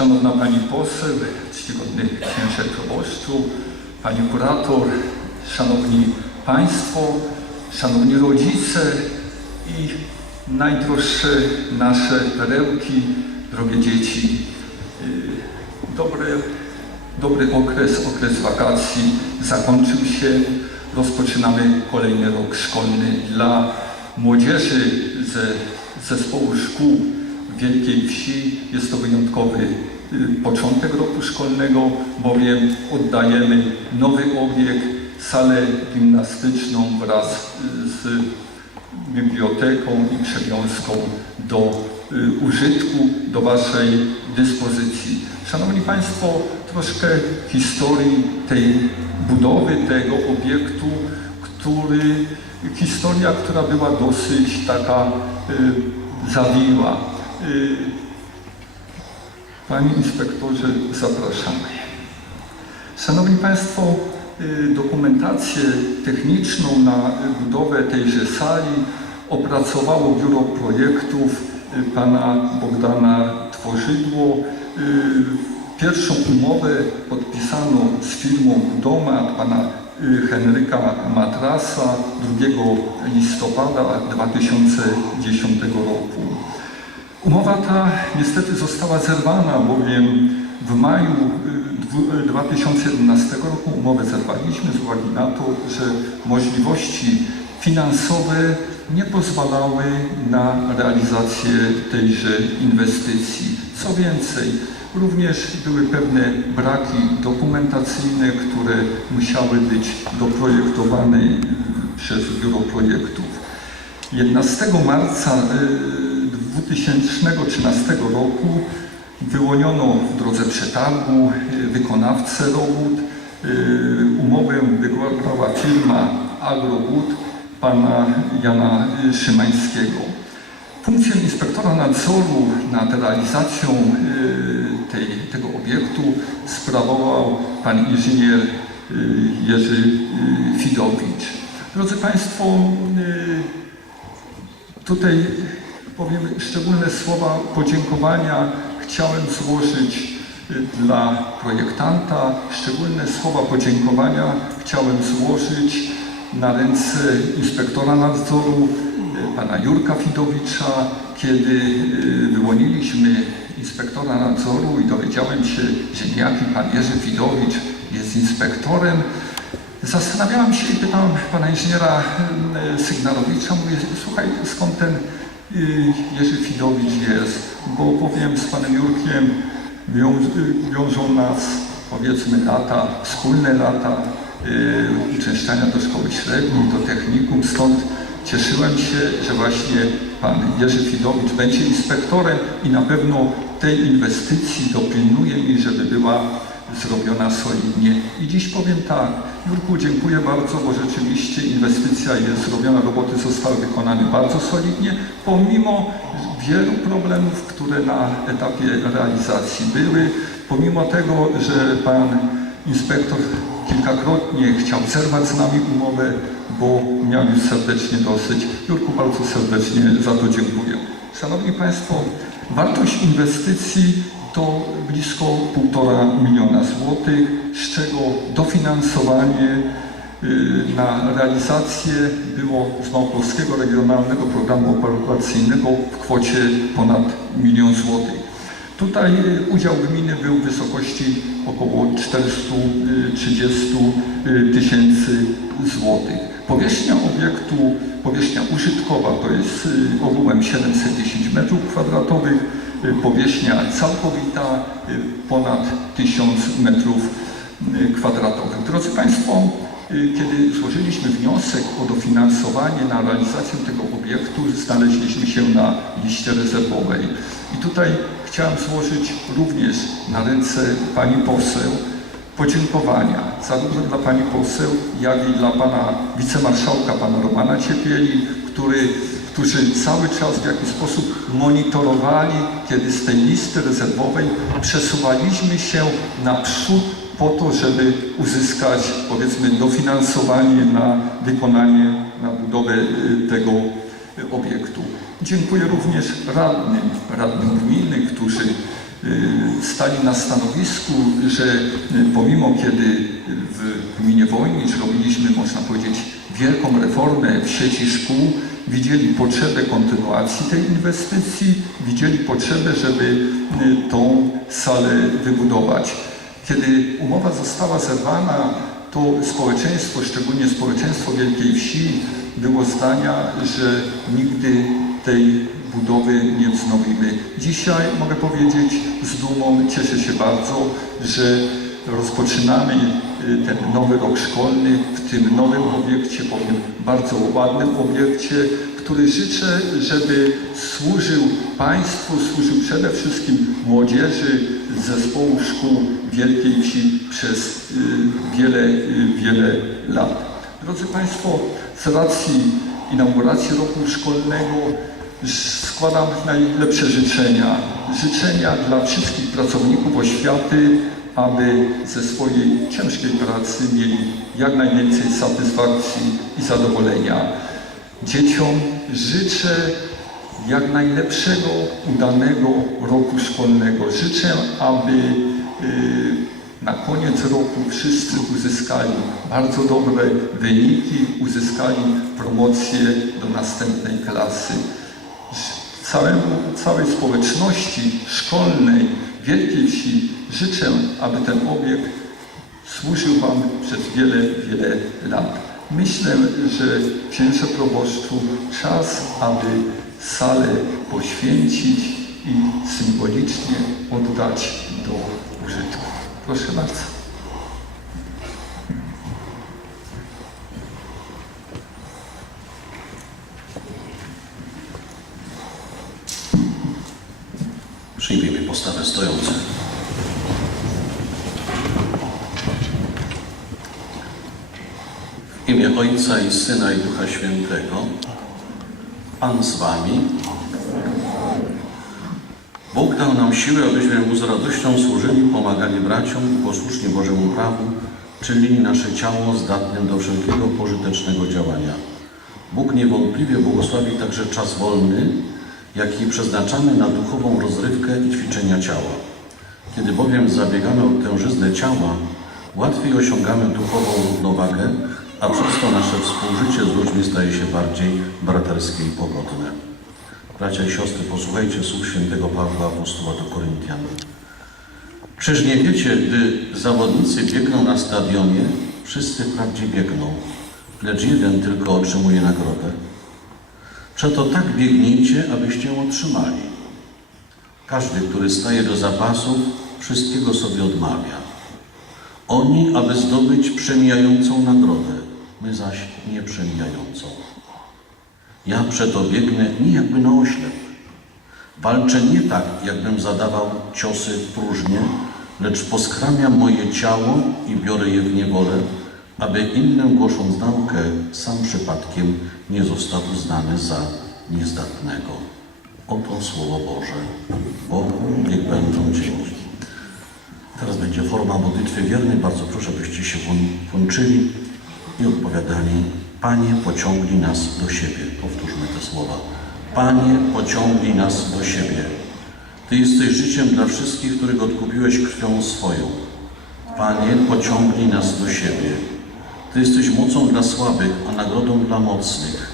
Szanowna Pani Poseł, czcigodny księże proboszczu, Pani Kurator, Szanowni Państwo, Szanowni Rodzice i najdroższe nasze perełki, drogie dzieci. Yy, Dobry, dobry okres, okres wakacji zakończył się. Rozpoczynamy kolejny rok szkolny dla młodzieży ze zespołu szkół Wielkiej Wsi. Jest to wyjątkowy y, początek roku szkolnego, bowiem oddajemy nowy obieg, salę gimnastyczną wraz y, z biblioteką i przewiązką do y, użytku, do Waszej dyspozycji. Szanowni Państwo, troszkę historii tej budowy, tego obiektu, który, historia, która była dosyć taka y, zawiła. Panie Inspektorze, zapraszamy. Szanowni Państwo, y, dokumentację techniczną na budowę tejże sali opracowało Biuro Projektów y, pana Bogdana Tworzydło. Y, Pierwszą umowę podpisano z firmą Domat pana Henryka Matrasa 2 listopada 2010 roku. Umowa ta niestety została zerwana, bowiem w maju y, dwu- y, 2011 roku umowę zerwaliśmy z uwagi na to, że możliwości finansowe nie pozwalały na realizację tejże inwestycji. Co więcej, również były pewne braki dokumentacyjne, które musiały być doprojektowane y, przez Biuro Projektów. 11 marca y, 2013 roku wyłoniono w drodze przetargu y, wykonawcę robót. Y, Umowę wykonała firma Agrobud pana Jana Szymańskiego. Funkcję inspektora nadzoru nad realizacją y, tej, tego obiektu sprawował pan inżynier Jerzy Fidowicz. Drodzy Państwo, Tutaj powiem szczególne słowa podziękowania chciałem złożyć y, dla projektanta. Szczególne słowa podziękowania chciałem złożyć na ręce inspektora nadzoru, y, pana Jurka Fidowicza, kiedy y, wyłoniliśmy inspektora nadzoru i dowiedziałem się, że niejaki pan Jerzy Fidowicz jest inspektorem, Zastanawiałem się i pytałem pana inżyniera Sygnarowicza, mówię, słuchaj, skąd ten Jerzy Fidowicz jest, bo powiem z panem Jurkiem, wią, wiążą nas powiedzmy lata, wspólne lata uczęszczania do szkoły średniej, do technikum, stąd cieszyłem się, że właśnie pan Jerzy Fidowicz będzie inspektorem i na pewno tej inwestycji dopilnuje mi, żeby była zrobiona solidnie. I dziś powiem tak, Jurku, dziękuję bardzo, bo rzeczywiście inwestycja jest zrobiona, roboty zostały wykonane bardzo solidnie, pomimo wielu problemów, które na etapie realizacji były, pomimo tego, że pan inspektor kilkakrotnie chciał zerwać z nami umowę, bo miał już serdecznie dosyć. Jurku, bardzo serdecznie za to dziękuję. Szanowni Państwo, wartość inwestycji to blisko 1,5 miliona złotych, z czego dofinansowanie y, na realizację było z Małopolskiego Regionalnego Programu Operacyjnego w kwocie ponad milion złotych. Tutaj y, udział gminy był w wysokości około 430 y, tysięcy złotych. Powierzchnia obiektu, powierzchnia użytkowa to jest ogółem 710 metrów kwadratowych, powierzchnia całkowita y, ponad 1000 metrów y, kwadratowych. Drodzy Państwo, y, kiedy złożyliśmy wniosek o dofinansowanie na realizację tego obiektu, znaleźliśmy się na liście rezerwowej. I tutaj chciałem złożyć również na ręce Pani Poseł podziękowania zarówno dla Pani Poseł, jak i dla Pana Wicemarszałka, Pana Romana Ciepieli, który, którzy cały czas w jakiś sposób monitorowali, kiedy z tej listy rezerwowej przesuwaliśmy się naprzód po to, żeby uzyskać powiedzmy dofinansowanie na wykonanie, na budowę y, tego y, obiektu. Dziękuję również radnym, radnym gminy, którzy y, stali na stanowisku, że pomimo kiedy w gminie Wojnicz robiliśmy, można powiedzieć, wielką reformę w sieci szkół, widzieli potrzebę kontynuacji tej inwestycji, widzieli potrzebę, żeby y, tą salę wybudować. Kiedy umowa została zerwana, to społeczeństwo, szczególnie społeczeństwo Wielkiej Wsi, było zdania, że nigdy tej budowy nie wznowimy. Dzisiaj mogę powiedzieć z dumą, cieszę się bardzo, że rozpoczynamy ten nowy rok szkolny w tym nowym obiekcie, powiem bardzo ładnym obiekcie, który życzę, żeby służył Państwu, służył przede wszystkim młodzieży z zespołu szkół Wielkiej Wsi przez y, wiele, y, wiele lat. Drodzy Państwo, z racji inauguracji roku szkolnego składam najlepsze życzenia. Życzenia dla wszystkich pracowników oświaty, aby ze swojej ciężkiej pracy mieli jak najwięcej satysfakcji i zadowolenia. Dzieciom życzę jak najlepszego, udanego roku szkolnego. Życzę, aby y, na koniec roku wszyscy uzyskali bardzo dobre wyniki, uzyskali promocję do następnej klasy. Całemu, całej społeczności szkolnej Wielkiej Wsi życzę, aby ten obiekt służył Wam przez wiele, wiele lat. Myślę, że księże proboszczu czas, aby salę poświęcić i symbolicznie oddać do użytku. Proszę bardzo. Przyjmijmy postawę stojącą. W imię Ojca i Syna i Ducha Świętego. Pan z Wami. Bóg dał nam siłę, abyśmy Mu z radością służyli, pomagali braciom i posłuszni Bożemu prawu, czynili nasze ciało zdatnym do wszelkiego pożytecznego działania. Bóg niewątpliwie błogosławi także czas wolny, jaki przeznaczamy na duchową rozrywkę i ćwiczenia ciała. Kiedy bowiem zabiegamy o tężyznę ciała, łatwiej osiągamy duchową równowagę, a przez to nasze współżycie z ludźmi staje się bardziej braterskie i pogodne. Bracia i siostry, posłuchajcie słów świętego Pawła apostoła do Koryntian. Czyż nie wiecie, gdy zawodnicy biegną na stadionie, wszyscy wprawdzie biegną, lecz jeden tylko otrzymuje nagrodę? Przeto tak biegnijcie, abyście ją otrzymali. Każdy, który staje do zapasów, wszystkiego sobie odmawia. Oni, aby zdobyć przemijającą nagrodę, my zaś nieprzemijającą. Ja przeto biegnę nie jakby na oślep. Walczę nie tak, jakbym zadawał ciosy w próżnię, lecz poskramiam moje ciało i biorę je w niewolę, aby innym głosząc naukę, sam przypadkiem nie został uznany za niezdatnego. Oto Słowo Boże. Bogu niech będą dzięki. Teraz będzie forma modlitwy wiernej. Bardzo proszę, byście się włą- włączyli i odpowiadali. Panie, pociągnij nas do siebie. Powtórzmy te słowa. Panie, pociągnij nas do siebie. Ty jesteś życiem dla wszystkich, których odkupiłeś krwią swoją. Panie, pociągnij nas do siebie. Ty jesteś mocą dla słabych, a nagrodą dla mocnych.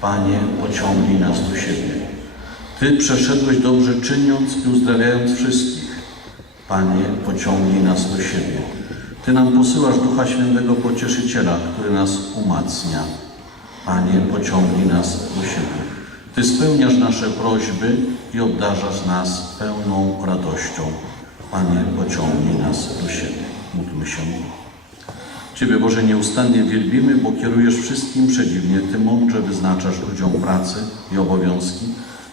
Panie, pociągnij nas do siebie. Ty przeszedłeś dobrze czyniąc i uzdrawiając wszystkich. Panie, pociągnij nas do siebie. Ty nam posyłasz Ducha Świętego Pocieszyciela, który nas umacnia. Panie, pociągnij nas do siebie. Ty spełniasz nasze prośby i obdarzasz nas pełną radością. Panie, pociągnij nas do siebie. Módlmy się. Ciebie, Boże, nieustannie wielbimy, bo kierujesz wszystkim przedziwnie. Ty mądrze wyznaczasz ludziom pracę i obowiązki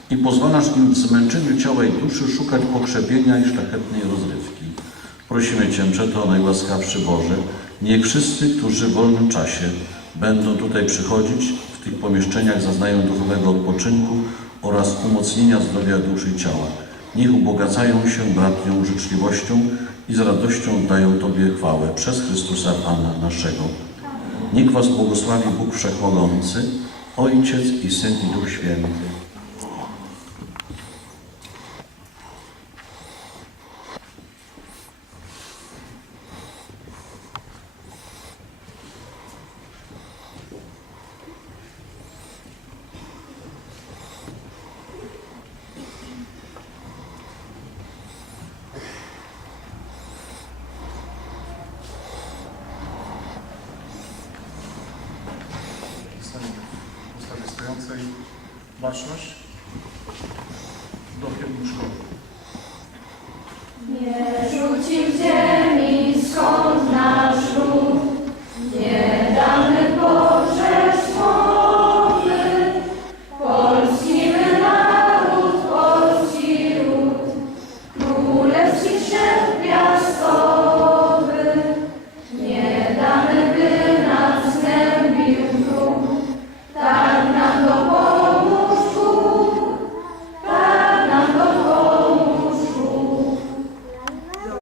i pozwalasz im w zmęczeniu ciała i duszy szukać pokrzepienia i szlachetnej rozrywki. Prosimy Cię przeto, najłaskawszy Boże, niech wszyscy, którzy w wolnym czasie będą tutaj przychodzić, w tych pomieszczeniach zaznają duchowego odpoczynku oraz umocnienia zdrowia duszy i ciała. Niech ubogacają się bratnią życzliwością i z radością dają Tobie chwałę przez Chrystusa Pana naszego. Niech Was błogosławi Bóg Wszechmogący, Ojciec i Syn i Duch Święty. wspierającej baczność do kierunku szkoły.